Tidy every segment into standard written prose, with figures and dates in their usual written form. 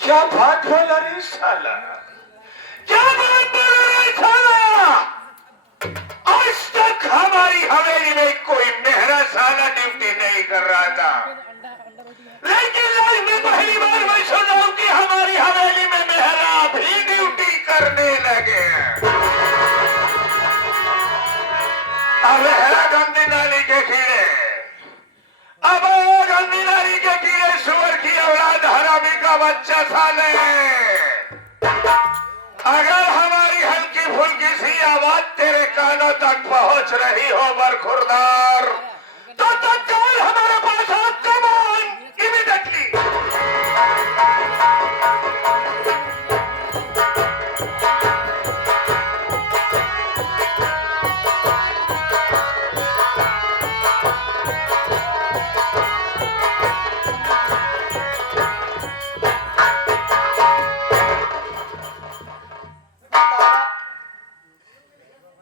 क्या बात बोला रे साला, क्या बात बोला रे साला। आज आज तक हमारी हवेली में कोई मेहरा साला ड्यूटी नहीं कर रहा था, लेकिन आज मैं पहली बार मैं सुना हूं कि हमारी हवेली में मेहरा भी ड्यूटी करने लगे हैं। अब मेहरा गंदी नाली के कीड़े, अब गंदी नाली के कीड़े सुअर की औलाद हरामी का बच्चा साले, अगर हमारी हल्की फुल्की सी आवाज तेरे कानों तक पहुंच रही हो बरखुरदार, तो तत्काल हमारे पास आ, कम ऑन इमीडिएटली।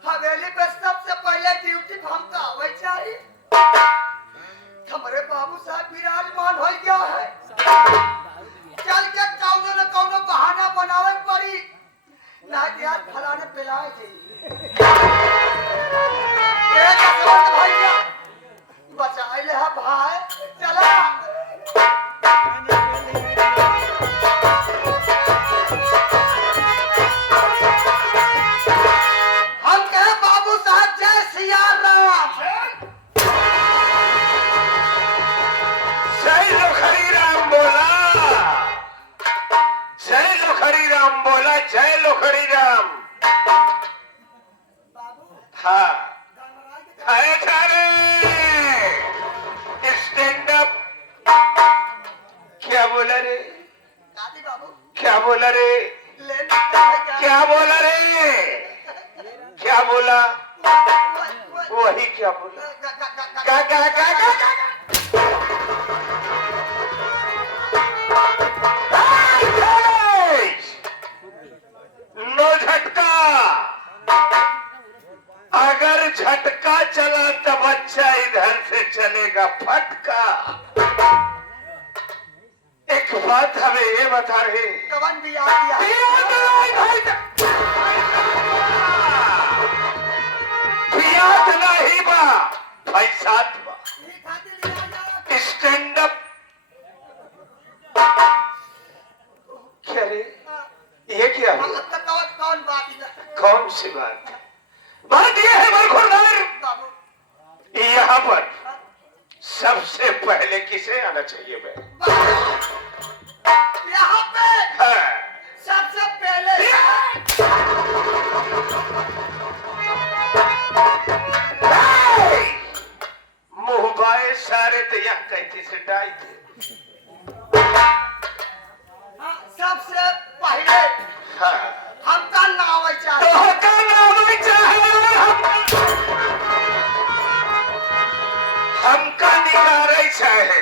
हवेली पे सबसे पहले ड्यूटी हमका आवे चाहिए। हमारे बाबू साहब विराजमान हो गया है, चल के कौनो न कौनो बहाना बनावे पड़ी, ना यार फलाने पिलाए एक असमर्थ भैया बचाए ले हा भाई, चला हम कहे बाबू साहब जय सिया राम। जय लोखड़ी राम बोला, जय लोखड़ी राम बोला, जय लोखड़ी राम। बाबू हाँ गड़बड़ा के अरे थारे स्टैंड अप। क्या बोला रे, दादी बाबू क्या बोला रे, ले निकल है क्या बोला रे, क्या बोला, वही क्या बोला, का का का का का नो झटका, अगर झटका चला तो बच्चा इधर से चलेगा फटका। एक बात हमें ये बता रहे, कवन भी आ गया पियात नहीं बा पैसात बा। ठीक है दिल आ जा। Stand up. क्या रे, ये क्या हम हुआ? तक कौन बात इधर कौन सी बात है? बात यह है बरखुरदार, बाबू यहाँ पर सबसे पहले किसे आना चाहिए मैं? यहाँ पे हाँ। सबसे पहले मुंह बाए सारे तो यहाँ कैसे से डाई थे। हाँ, सबसे पहले हाँ। हमका नाव तो चाहिए। हका नाम भी चाहे हमका निकारे चाहे।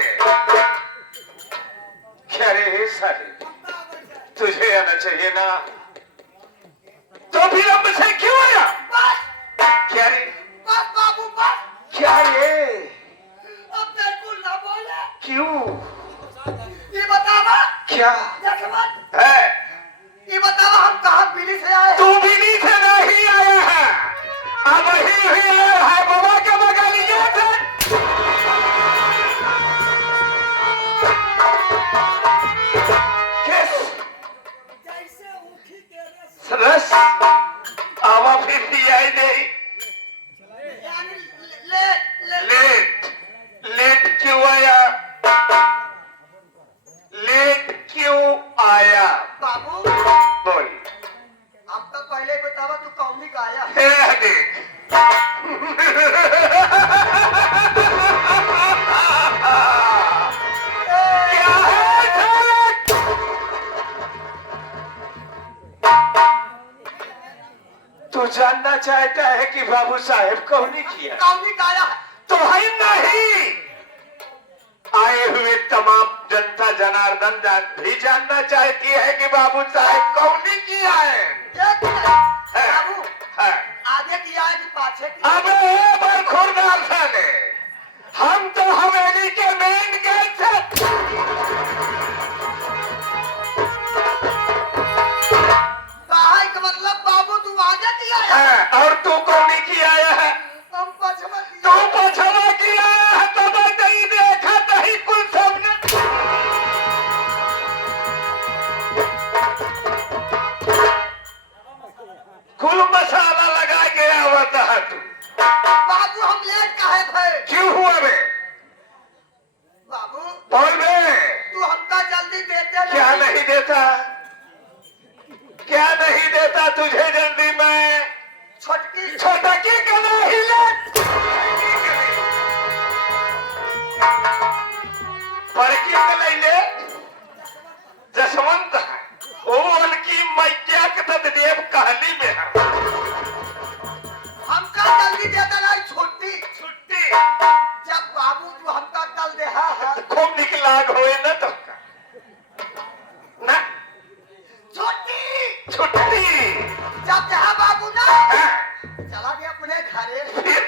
क्या रे साले, तुझे आना चाहिए ना, तो फिर अब से क्यों आया? बस क्या रे, बस बाबू बस, क्या रे, अब बिल्कुल ना बोले। क्यों, ये बतावा क्या देख मत, है? ये बतावा हम कहाँ बिली से आए। तू भी नीचे नहीं आया है, अब ही आया है बाबा के बगल ये थे। किस जैसे ऊखी के रस रस आवा फिर भी आई नहीं। यानी ले ले लेट, लेट क्यों आया, लेट क्यों आया, बाबू बोल। हम तो पहले बतावा तू कौमी गाया। हे देख क्या है झलक? तू जानना चाहता है कि बाबू साहेब कौन किया? कौमी गाया है। तो है नहीं, आए हुए तमाम जनता जनार्दन भी जानना चाहती है कि बाबू साहेब कौन किया है। एक मिनट, है। बाबू है। आगे की आए कि पाछे की? अबे बरखुरदार साले, हम तो हवेली के मेन गेट से। कहा का मतलब बाबू तू आगे की आया? है, और तू कौन की आया है? देता? क्या नहीं देता तुझे जल्दी में? छोटकी छोटकी का नहीं ले, बड़की का नहीं ले। जसवंत है वो उनकी मैया के तदेव कहली में है। हमका जल्दी देता नहीं छुट्टी। छुट्टी जब बाबू जो हमका कल देहा है खूब निकलाग होए न तो ना छुट्टी छुट्टी जब देहा बाबू ना हाँ, चला गया अपने घरे। फिर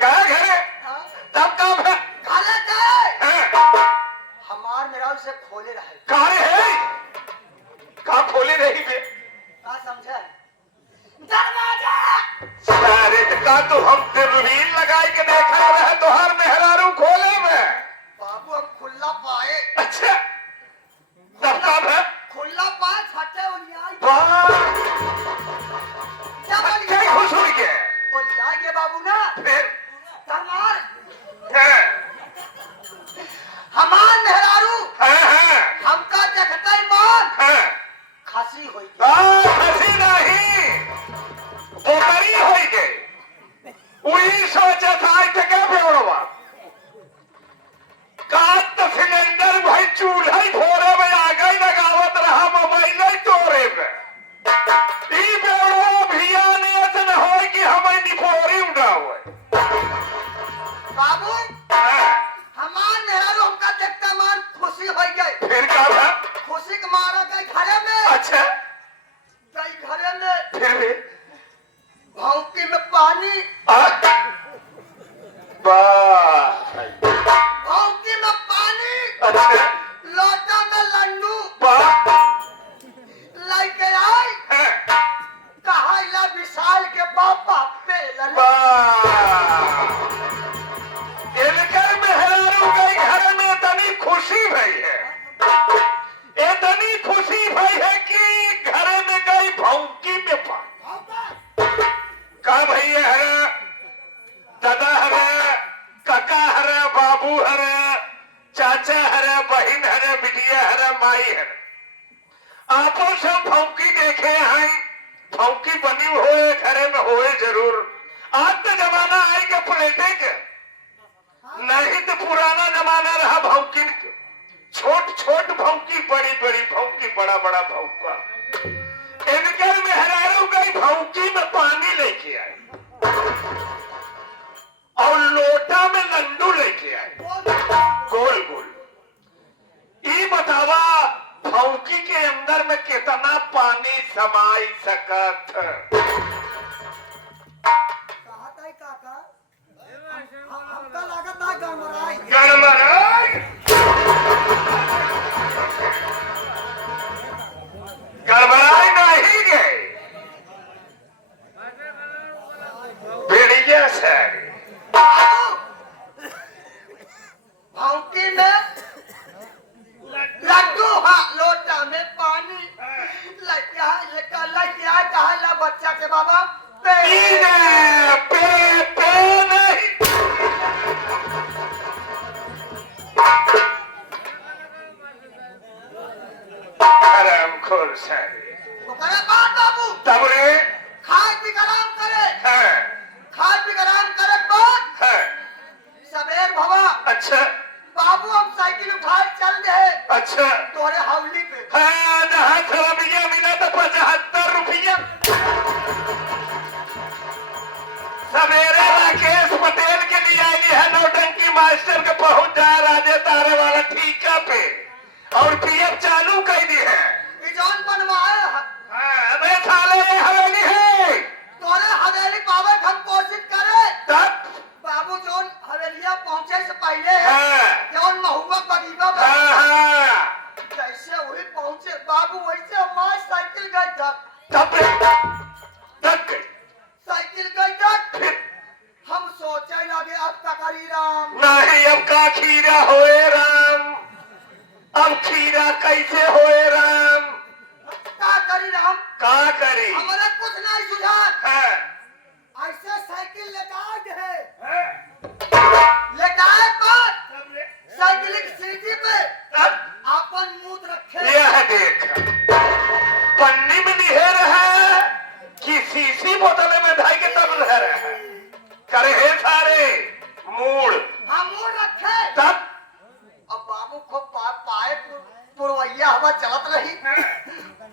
कहा घरे हाँ, तब काम है घरे गए हाँ, हमार मेरा से खोले रहे। कहा है कहा खोले रही बे का समझे दरवाजा सारे का तो हम दूरबीन लगाए के देखा रहे तो हर मेहरारू खोले में। बाबू हम खुला पाए अच्छा तब काम है खुला पाए फटे उलियाई वाह जब क्या खुश हुई के उलियाई के बाबू ना फिर हमार हाँ, हमार मेहरारू हाँ, हमका देखते ही मान हाँ, खसी हुई हंसी नहीं बोकरी हो गई वही सोचा था कि क्या बेवड़वा काट तो सिलेंडर भाई चूल्हा ही फोड़े में आ गई लगावत रहा मोबाइल ही तोड़े में ई बेवड़वा भिया ने ऐसा न हो कि हमें निफोरी उड़ावे। बाबू हाँ, हमार मेहरारू हमका देखते मान खुशी हो गई। फिर क्या था? खुशी के मारा गई घरे में अच्छा गई घरे में फिर भी भौंकी में पानी वाह भौंकी में पानी अच्छा लोटा में लड्डू वाह लेके आई हाँ, कहा इला विशाल के पापा पे लले इनकर मेहरारू गई घर में इतनी खुशी भई है इतनी खुशी भई है कि घर में गई भौंकी में पा का भैया है दादा हरे काका हरे बाबू हरे चाचा हरे बहन हरे बिटिया हरे माई हरे आपो सब भौंकी देखे हैं भौंकी बनी होए घरे में होए जरूर। आज तो जमाना आई के प्लेटे के नहीं तो पुराना जमाना रहा भौंकी के छोट छोट भौंकी बड़ी बड़ी भौंकी बड़ा बड़ा भौंका। इनकर मेहरारू गई भौंकी में पानी लेके आई और लोटा में लड्डू लेके आई गोल गोल। ये बतावा भौंकी के अंदर में कितना पानी समाई सकत। कहा ताई काका हमका लागत ना गड़बड़ाई गड़बड़ाई गड़बड़ाई नहीं गई भेड़िया से भौंकी में लड्डू हाँ लोटा में पानी लेके आए कहा ला बच्चा के बाबा पे पे नहीं हरामखोर सारी तो करे बात बाबू तब रे खाए पी कर आराम करे है खाए पी कर आराम करे बात है सबेर भवा अच्छा बाबू हम साइकिल उठाए चल रहे अच्छा तोरे हवली पे हाँ नहा खराबिया मिला तो 75 रुपया सवेरे राकेश पटेल के लिए आएगी है नौटंकी मास्टर के पहुंच जा राजे तारे वाला ठीका पे और पीएफ चालू कर दी है। ये जौन बनवाए अबे साले ये हवेली है तोरे हवेली पावे हम कोशिश करे तब बाबू जौन हवेलिया पहुंचे से पहले हाँ जौन महुआ करीबा हाँ जैसे वही पहुंचे बाबू वैसे हमारी साइकिल गई तब गई साइकिल गई तक फिर हम सोचे लगे अब तक हरी राम नहीं अब का खीरा होए राम अब खीरा कैसे होए राम का करी राम का करी हमारे कुछ नहीं सुझाव हाँ, ऐसे साइकिल लेटाए है लेटाए पर साइकिल की सीटी पे अब अपन मुंह रखे यह दे पवैया हवा चलत रही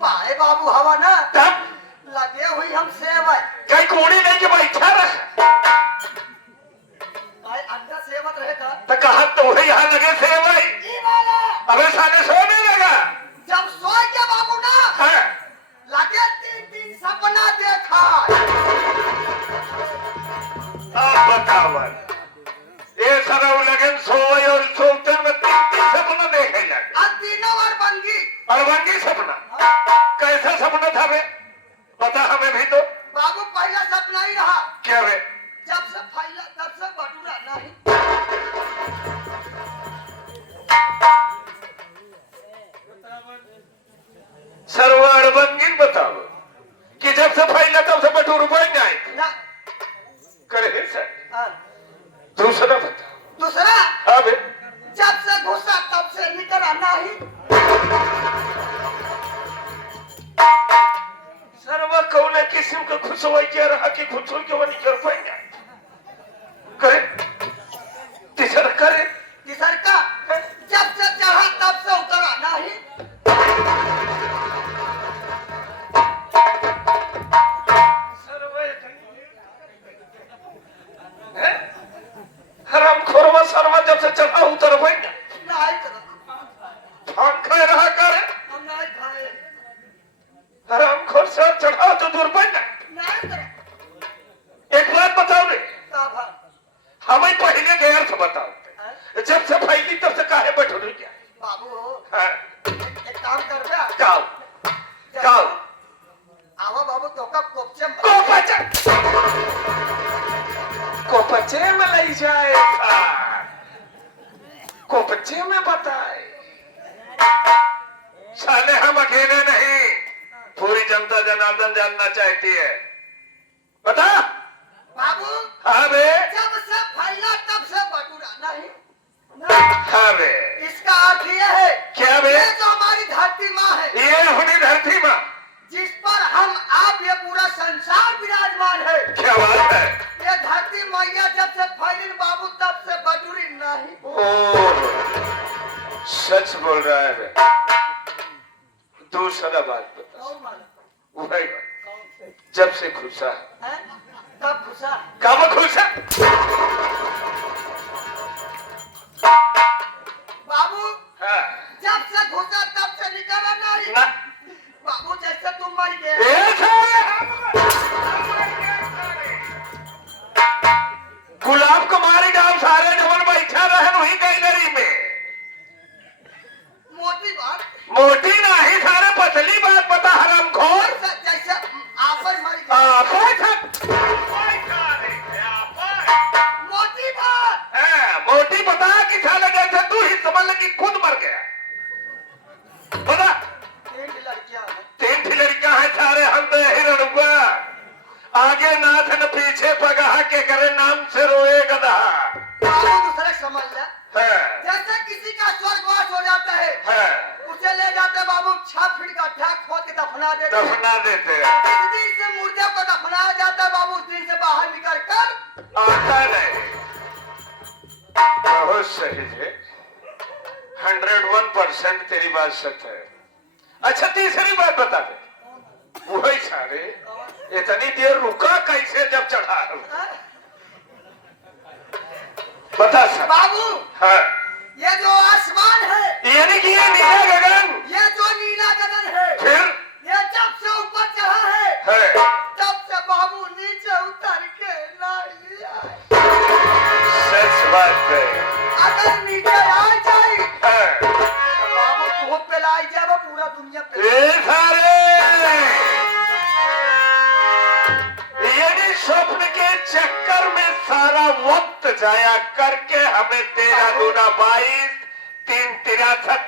पाए बाबू हवा ना तब लगे हुई हम सेवत कई कोड़ी नहीं के बैठा रहे आए अंडा सेवत रहे था तो कहा तो यहाँ लगे से भाई ई वाला अबे साले सोने लगा जब सोए के बाबू ना है लगे 3 सपना देखा आप बताओ ये सारा लगन सोए और सोते में तीन सपना देखे जाए आज तीनों बार बंगी अड़वंगी सपना कैसा सपना था बे बता हमें भी तो बाबू पहला सपना ही रहा क्या बे जब से फैला तब से बटूरा नहीं सर्व अड़वंगी बताओ कि जब से फैला तब से बटूर बन जाए ना करे सर हाँ। दूसरा बताओ दूसरा हाँ बे जब से घुसा तब से निकल आना ही सर्व कौन किस्म का खुशवाई क्या रहा कि खुशवाई क्यों नहीं कर पाएंगे करे तीसरा करे तीसर का जब से चढ़ा तब से उतर आना ही हराम खोरवा सर्वा जब से चढ़ा उतर पाएंगे नहीं करो खाए रहा करे हम नहीं खाए हराम खोर से चढ़ा तो दूर बन जाए नहीं करो एक बात बताओ रे का भा हमें पहले के अर्थ बताओ जब से फैली तब से काहे बैठो नहीं क्या बाबू हाँ एक काम कर बे जाओ जाओ आवा बाबू तो का कोपचे कोपचे में ले जाए कोपचे में बताए साले हम अकेले नहीं पूरी जनता जनार्दन जानना चाहती है बता बाबू हाँ बे जब से फैला तब से बटूरा नहीं हाँ बे इसका अर्थ ये है क्या बे ये जो हमारी धरती माँ है ये अपनी धरती माँ जिस पर हम आप ये पूरा संसार विराजमान है क्या बात है ये धरती मैया जब से फैली बाबू तब से बटूरी नहीं ओ सच बोल रहा है बे दूसरा बात बता कौन मालूम? वही बात जब से खुशा हैं? कब घुसा कब खुशा बाबू हाँ जब से घुसा तब से निकला नहीं ना बाबू जैसे तुम मर गए ए साले गुलाब कुमारी नाम सारे जवन बैठा रहे वही गैलरी में मोटी बात मोटी नहीं सारे पतली बात बता हराम खोर जैसे आपन मर गए मोटी बात मोटी बता कि साले जैसे तू ही समझ ले कि खुद मर गया बता 3 लड़कियां हैं 3 थी लड़का है सारे हम तो हिरण हुआ आगे नाथ न पीछे पगहा के करे नाम से रोए गधा बाबू दूसरे समझ ले है जैसे किसी का स्वर्गवास हो जाता है उसे ले जाते बाबू 6 फीट का गड्ढा खोद के दफना देते हैं। दफना देते जिस दिन से मुर्दे को दफनाया जाता है बाबू उस दिन से बाहर निकल कर आता नहीं बहुत सही है 101% तेरी बात सच है अच्छा तीसरी बात बता दे वही सारे इतनी देर रुका कैसे जब चढ़ा बता सर बाबू हाँ ये जो आसमान है यानी कि ये नीला गगन ये जो नीला गगन है फिर ये जब से ऊपर चढ़ा है है तब से बाबू नीचे उतर के ना लिया सच बात है अगर नीचे आ जाए हाँ। तो बाबू खूब पेलाई जाए पूरा दुनिया पे ये सारे यानी स्वप्न के चक्कर में सारा वक्त जाया करके हमें 13 दूना 22 3 63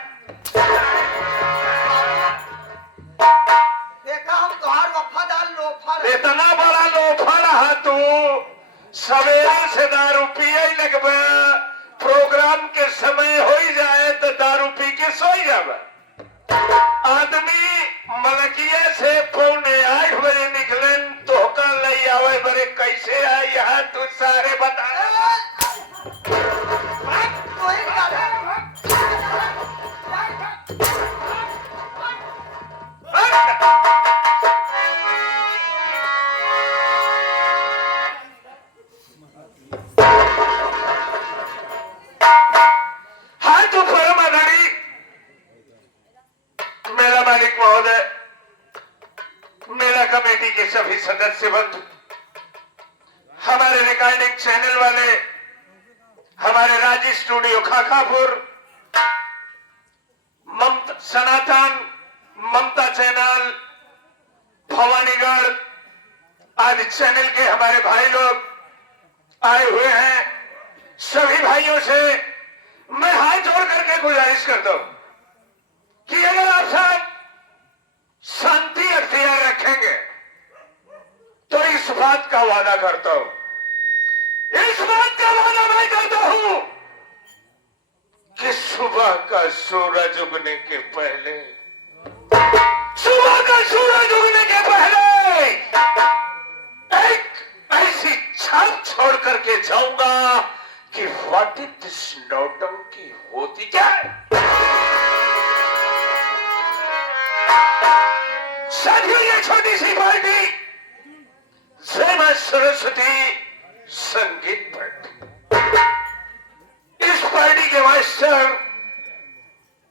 देखा हम तुम्हार वफादार लोफर हैं। इतना बड़ा लोफा रहा तू सवेरे से दारू पिए लगबे प्रोग्राम के समय हो ही जाए तो दारू पी के सो ही जावे आदमी मलकिया से 7:45 बजे निकले तो कल ले आवे बरे कैसे आए यहाँ तू सारे बता कोई बात है। मंडली, मेला मालिक महोदय, मेला कमेटी के सभी सदस्य बंधु, हमारे रिकॉर्डिंग चैनल वाले, हमारे राजी स्टूडियो खाखापुर, सनातन, ममता चैनल, भवानीगढ़ आदि चैनल के हमारे भाई लोग आए हुए हैं। सभी भाइयों से मैं हाथ जोड़ करके गुजारिश करता हूं कि अगर आप सब शांति अख्तियार रखेंगे तो इस बात का वादा करता हूं, इस बात का वादा मैं करता हूं कि सुबह का सूरज उगने के पहले, सुबह का सूरज उगने के पहले एक ऐसी छाप छोड़ करके जाऊंगा कि व्हाट इज दिस नौटंकी होती क्या है। साथियों, ये छोटी सी पार्टी जय मां सरस्वती संगीत पार्टी, इस पार्टी के मास्टर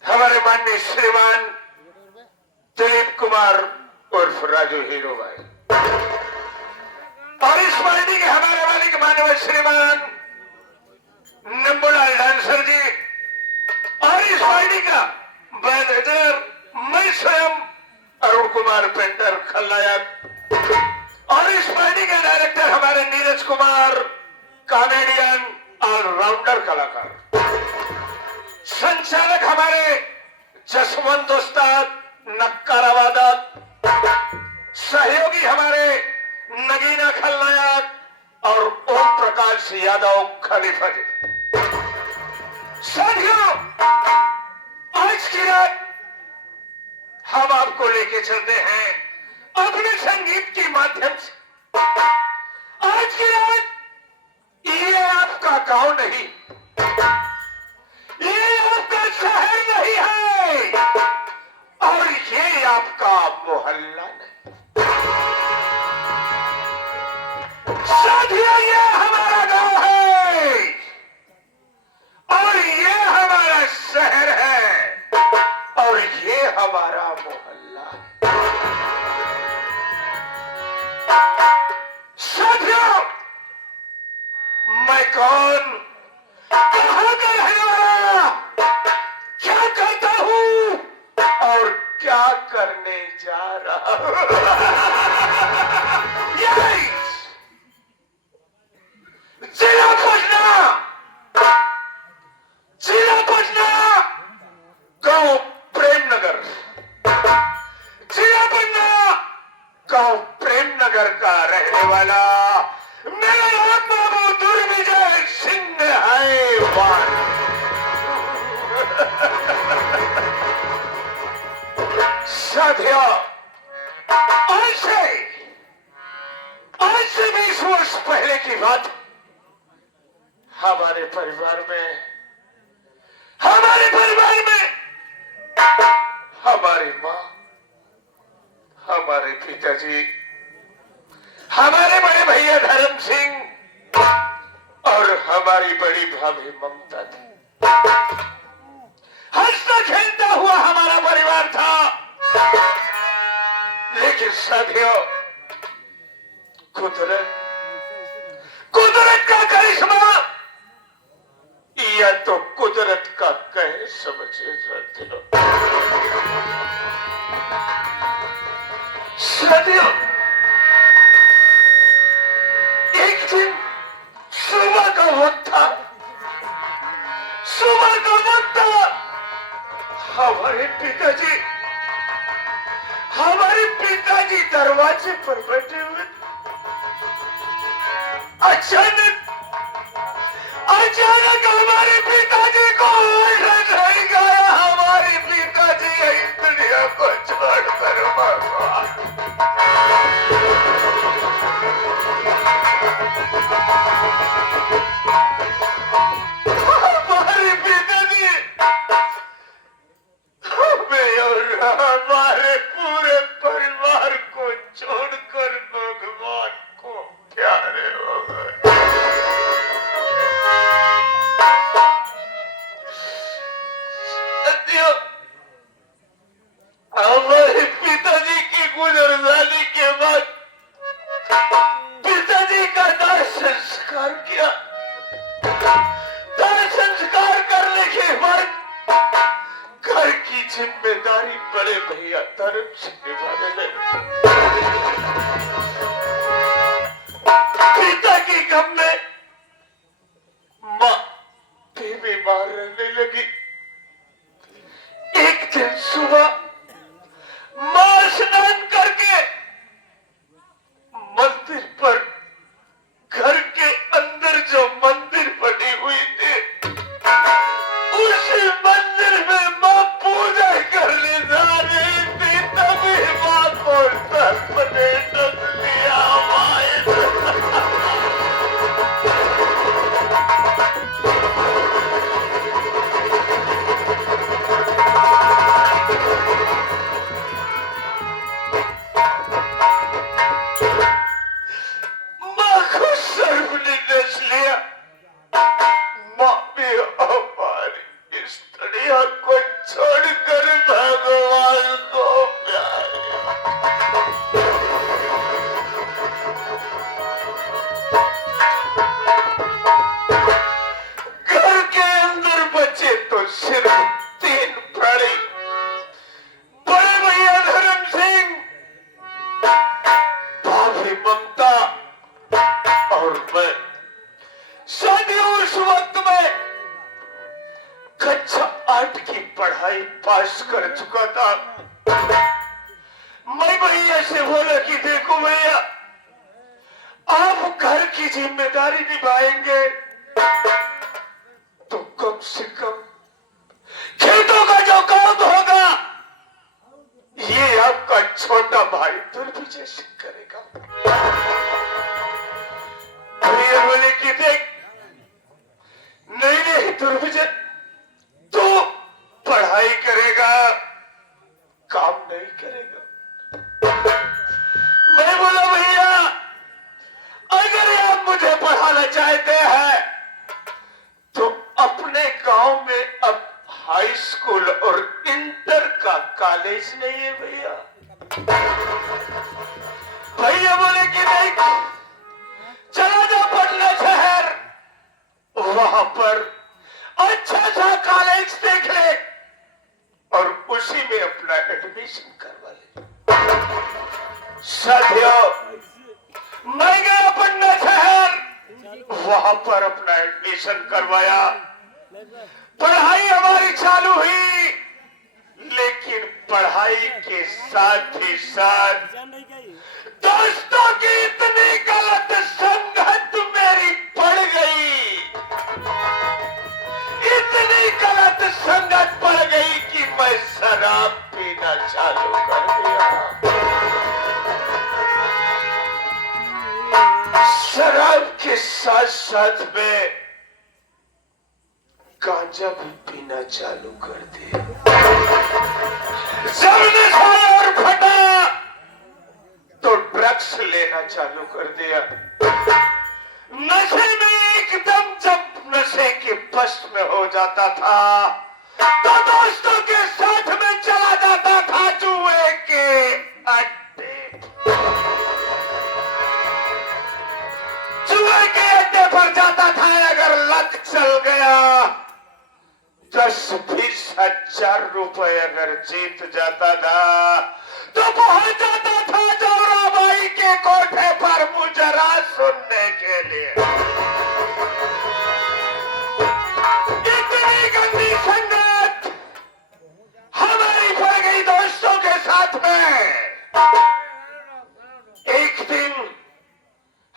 हमारे माननीय श्रीमान दिलीप कुमार उर्फ राजू हीरो भाई, और इस पार्टी के हमारे मालिक माननीय श्रीमान नंबूलाल डांसर जी, और इस पार्टी का मैनेजर मैं स्वयं अरुण कुमार पेंटर खलनायक, और इस पार्टी के डायरेक्टर हमारे नीरज कुमार कॉमेडियन ऑलराउंडर कलाकार, संचालक हमारे जसवंत उस्ताद नक्कारा वादक, सहयोगी हमारे नगीना खलनायक और ओम प्रकाश यादव खलीफा जी। साथियों, आज की रात हम आपको लेके चलते हैं अपने संगीत के माध्यम से। आज की रात ये आपका गांव नहीं, ये आपका शहर नहीं है, और ये आपका मोहल्ला नहीं। साथियों, ये हमारा गांव है और ये हमारा शहर है और ये हमारा मोहल्ला है। साथियों, मैं कौन, कहां का रहने वाला, क्या करता हूं और क्या करने जा रहा हूं। जिला पटना, जिला पटना, गांव प्रेमनगर, जिला पटना, गांव प्रेमनगर का रहने वाला मेरा नाम बाबू दुर्विजय सिंह है। साथियों, आज से 20 वर्ष पहले की बात, हमारे परिवार में हमारी माँ, हमारे पिताजी, हमारे बड़े भैया धर्म सिंह और हमारी बड़ी भाभी ममता थी। हंसता खेलता हुआ हमारा परिवार था, लेकिन साथियों, कुदरत का करिश्मा या तो कुदरत का कहे समझे साथियों। साथियों, एक दिन सुबह का वक्त था, हमारे पिताजी दरवाजे पर बैठे हुए। अचानक हमारे पिताजी को होश नहीं गया, हमारे पिताजी इस दुनिया को छोड़कर भगवान। हमारे पिताजी हमें और हमारे पूरे परिवार को छोड़कर भगवान को प्यारे हो गए। साथियों, हमारे पिताजी की गुजर जाने के बाद पिताजी का दाह संस्कार किया। दाह संस्कार करने के बाद घर की जिम्मेदारी बड़े भैया धर्म से निभाने लगे। पिता की गम में माँ भी बीमार रहने लगी। एक दिन सुबह माँ स्नान करके मंदिर पर, घर के अंदर जो मंदिर बनी हुई थी, उस मंदिर में माँ पूजा करने जा रही थी। तभी माँ को सर्प ने डस लिया। माँ को सर्प ने डस लिया। माँ भी हमारी इस दुनिया को छोड़कर भगवान को प्यार। घर के अंदर बचे तो सिर्फ 3 प्राणी, बड़े भैया धर्म सिंह, भाभी ममता और मैं। साथियों, उस वक्त में कक्षा 8 की पढ़ाई पास कर चुका था। मैं भैया से बोला कि देखो भैया, आप घर की जिम्मेदारी निभाएंगे तो कम से कम खेतों का जो काम होगा ये आपका छोटा भाई दुर्विजय सिंह करेगा। भैया बोले कि देख, नहीं दुर्विजय, तू पढ़ाई करेगा, काम नहीं करेगा। मैं बोला भैया, अगर आप मुझे पढ़ाना चाहते हैं तो अपने गांव में अब हाई स्कूल और इंटर का कॉलेज नहीं है भैया। भैया बोले कि नहीं, चला जा पटना शहर, वहां पर अच्छा सा कॉलेज देख ले और उसी में अपना एडमिशन करवा ले। साथियों, मैं गया पटना शहर, वहां पर अपना एडमिशन करवाया। पढ़ाई हमारी चालू हुई, लेकिन पढ़ाई के साथ ही साथ दोस्तों की इतनी गलत संगत मेरी पड़ गई, इतनी गलत संगत पड़ गई कि मैं शराब पीना चालू कर दिया। शराब के साथ साथ में गांजा भी पीना चालू कर दिया। जब नशा और फटा तो ड्रग्स लेना चालू कर दिया। नशे में एकदम जब नशे के बस में हो जाता था तो दोस्तों के साथ में चला जाता था जुए के अड्डे। जुए के अड्डे पर जाता था, अगर लत चल गया 10-20 हजार रुपए अगर जीत जाता था तो पहुंच जाता था जोराबाई के कोठे पर मुजरा सुनने के लिए। इतनी गंदी संगत हमारी पड़ गई दोस्तों के साथ में। एक दिन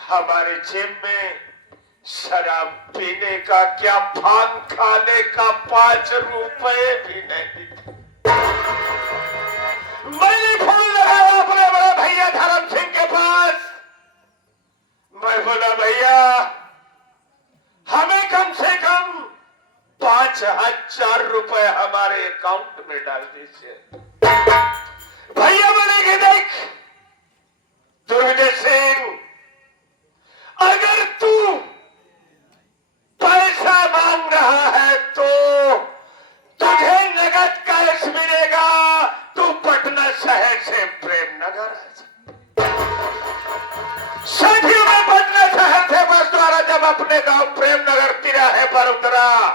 हमारे जेब में शराब पीने का क्या, भांग खाने का 5 रुपए भी नहीं। मैंने फोन लगाया अपने बड़े भैया धर्म सिंह के पास। मैं बोला भैया, हमें कम से कम 5,000 रुपए हमारे अकाउंट में डाल दीजिए। भैया बोले कि देख दुर्विजय सिंह, अगर तू पैसा मांग रहा है तो तुझे नगद अपने गांव प्रेमनगर तिराहे पर उतरा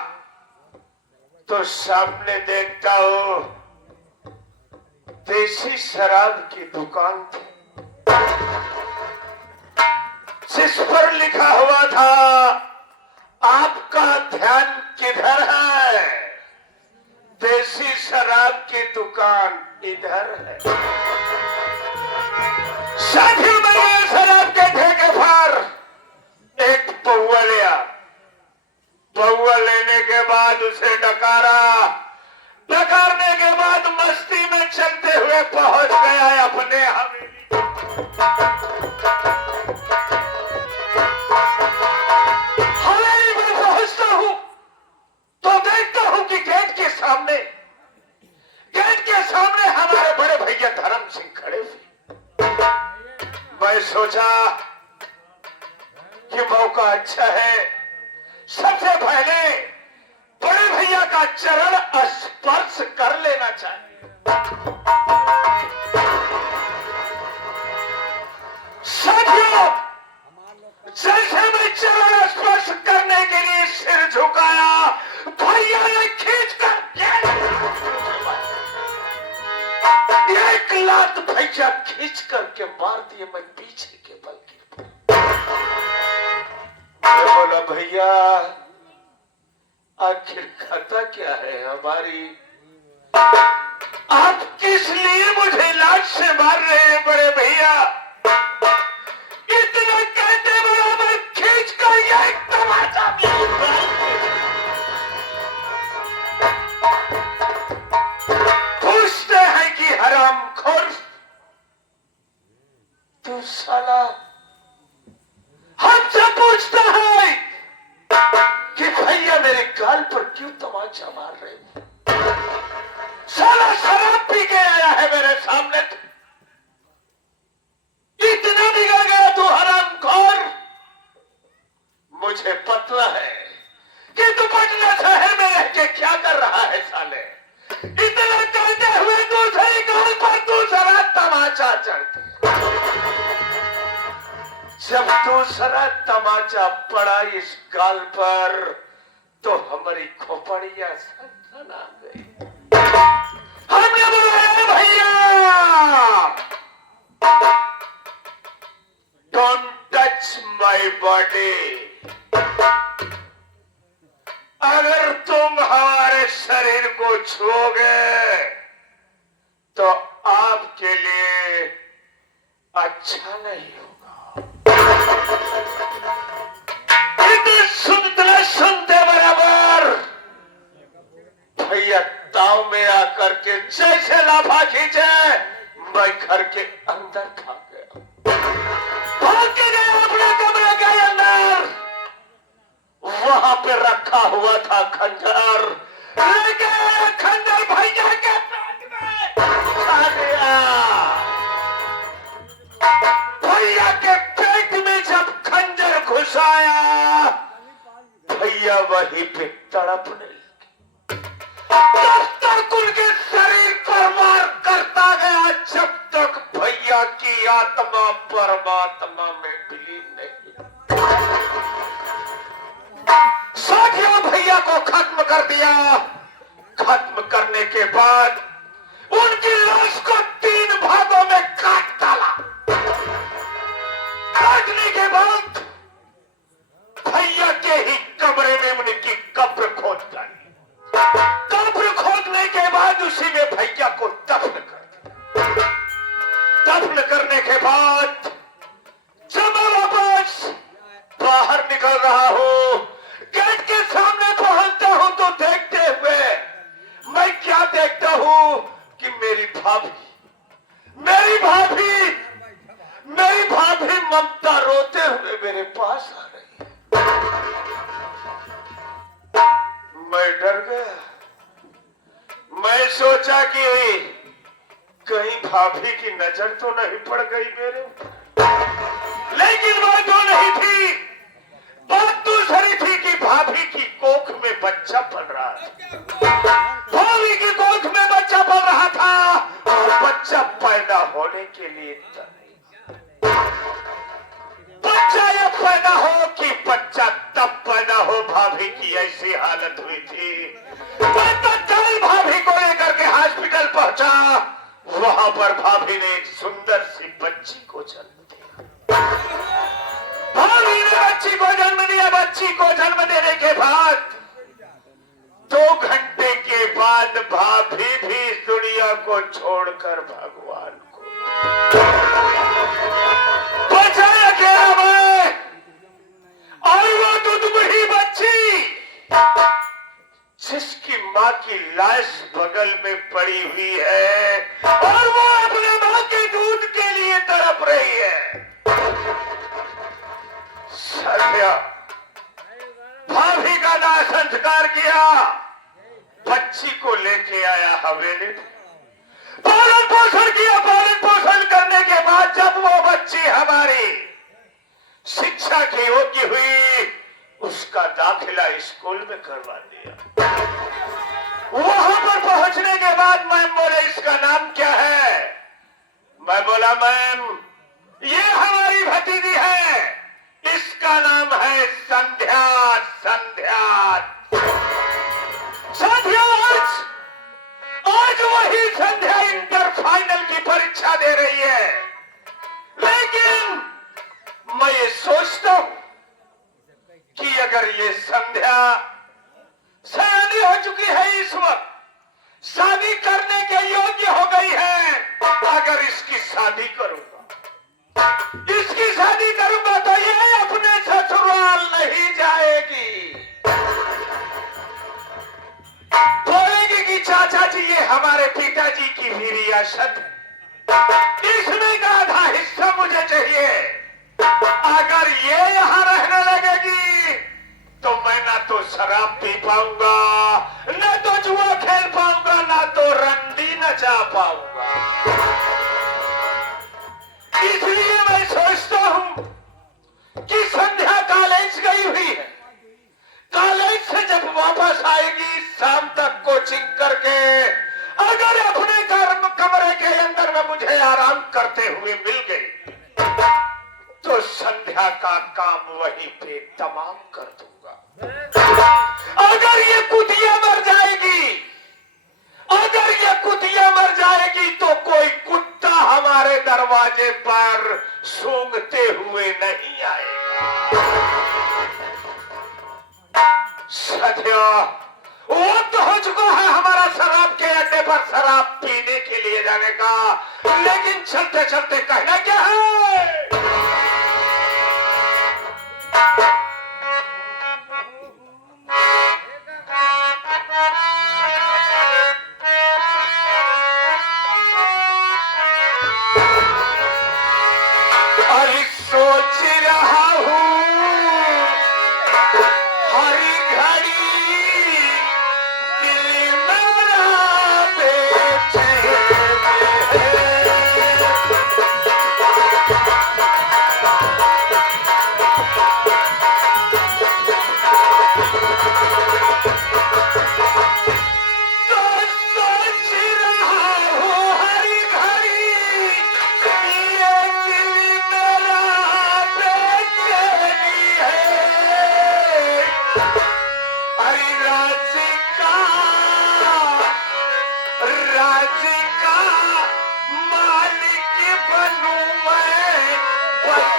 तो सामने देखता हूं देसी शराब की दुकान थी, जिस पर लिखा हुआ था आपका ध्यान किधर है, देसी शराब की दुकान इधर है। साथियों, मैंने शराब के ठेके पर एक पौवा लिया। पौवा लेने के बाद उसे डकारा, डकारने के बाद मस्ती में चलते हुए पहुंच गया अपने हवेली। हवेली में पहुंचता हूं तो देखता हूं कि गेट के सामने हमारे बड़े भैया धर्म सिंह खड़े थे। मैं सोचा कि मौका अच्छा है, सबसे पहले बड़े भैया का चरण स्पर्श कर लेना चाहिए। साथियों, जैसे मैं चरण स्पर्श करने के लिए सिर झुकाया, भैया ने खींचकर एक लात भैया खींच करके मार दिए। मैं पीछे के बल गिर मैं बोला, भैया आखिर खाता क्या है हमारी, आप किस लिए मुझे लात से मार रहे हैं बड़े भैया? इतना कहते बराबर खींच कर एक तमाचा पूछते हैं कि हरामखोर, तू साला हमसे पूछता है कि भैया मेरे गाल पर क्यों तमाचा मार रहे हो? साला शराब पी के आया है मेरे सामने, इतना बिगड़ गया तू हरामखोर। मुझे पता है कि तू पटना शहर में रह के क्या कर रहा है साले। इतना कहते हुए दूसरे गाल पर दूसरा तमाचा चढ़ती। जब दूसरा तमाचा पड़ा इस गाल पर तो हमारी खोपड़ियां सनसन आ गई। हमने बुलाया, भैया डोंट टच माय बॉडी, अगर तुम हमारे शरीर को छूओगे तो आपके लिए अच्छा नहीं होगा। सुनते बराबर भैया ताव में आकर के जैसे लाफा खींचे, मैं घर के अंदर भाग गया। भाग के गया अपने कमरे के अंदर। वहां पे रखा हुआ था खंजर, लेके खंजर भैया के पेट में आ गया। भैया के पेट में जब खंजर घुसाया, भैया वहीं पे तड़पने लगे। तब तक उनके शरीर पर वार करता गया जब तक भैया की आत्मा परमात्मा में विलीन नहीं। साथियों, भैया को खत्म कर दिया। खत्म करने के बाद उनकी लाश को 3 भागों में काट डाला। काटने के बाद भैया के ही कमरे में उनकी कब्र खोद डाली। कब्र खोदने के बाद उसी में भैया को दफन कर दिया। दफन करने के बाद जब मैं वापस बाहर निकल रहा हूं, गेट के सामने पहुंचता हूं तो देखते हुए मैं क्या देखता हूं कि मेरी भाभी ममता रोते हुए मेरे पास आ रही है। मैं डर गया। मैं सोचा कि कहीं भाभी की नजर तो नहीं पड़ गई मेरे ऊपर, लेकिन वो तो नहीं थी। बात दूसरी थी कि भाभी की कोख में बच्चा पल रहा था। भाभी की कोख में बच्चा पल रहा था और बच्चा पैदा होने के लिए बच्चा ये पैदा हो कि बच्चा तब भाभी की ऐसी हालत हुई थी। मैं तत्काल भाभी को लेकर के हॉस्पिटल पहुंचा। वहां पर भाभी ने एक सुंदर सी बच्ची को जन्म दिया। भाभी ने बच्ची को जन्म दिया। बच्ची को जन्म देने के बाद 2 घंटे के बाद भाभी भी इस दुनिया को छोड़कर भगवान को बचाया गया मैं। और वो दुधबुढ़ी बच्ची जिसकी माँ की लाश बगल में पड़ी हुई है और वो अपने माँ के दूध के लिए तड़प रही है। सत्या भाभी का दाह संस्कार किया। बच्ची को लेके आया हवेली, पालन पोषण किया। पालन पोषण करने के बाद जब वो बच्ची हमारी शिक्षा के योग्य हुई, उसका दाखिला स्कूल में करवा दिया। वहां पर पहुंचने के बाद मैम बोले इसका नाम क्या है? मैं बोला मैम ये हमारी भतीजी है, इसका नाम है संध्या। संध्या साथियों आज वही संध्या इंटर फाइनल की परीक्षा दे रही है। लेकिन मैं ये सोचता हूं कि अगर ये संध्या शादी हो चुकी है, इस वक्त शादी करने के योग्य हो गई है, अगर इसकी शादी करूंगा, इसकी शादी करूंगा तो ये अपने ससुराल नहीं जाएगी। बोलेगी कि चाचा जी ये हमारे पिताजी की भी रियासत है, इसमें का आधा हिस्सा मुझे चाहिए। अगर ये यहां रहने लगेगी तो मैं ना तो शराब पी पाऊंगा, ना तो जुआ खेल पाऊंगा, ना तो रंडी नचा पाऊंगा। इसलिए मैं सोचता हूं कि संध्या कॉलेज गई हुई है। कॉलेज से जब वापस आएगी शाम तक कोचिंग करके, अगर अपने कमरे के अंदर में मुझे आराम करते हुए मिल गई तो संध्या का काम वहीं पे तमाम कर दूंगा। अगर ये कुतिया मर जाएगी, अगर ये कुतिया मर जाएगी तो कोई कुत्ता हमारे दरवाजे पर सूंघते हुए नहीं आएगा। सत्या वक्त हो चुका है हमारा शराब के अड्डे पर शराब पीने के लिए जाने का, लेकिन चलते चलते कहना क्या है? अरे सोच रहा हूँ हर घड़ी दिल मेरा बेचैन है। राज्य का मालिक बनूं मैं, बस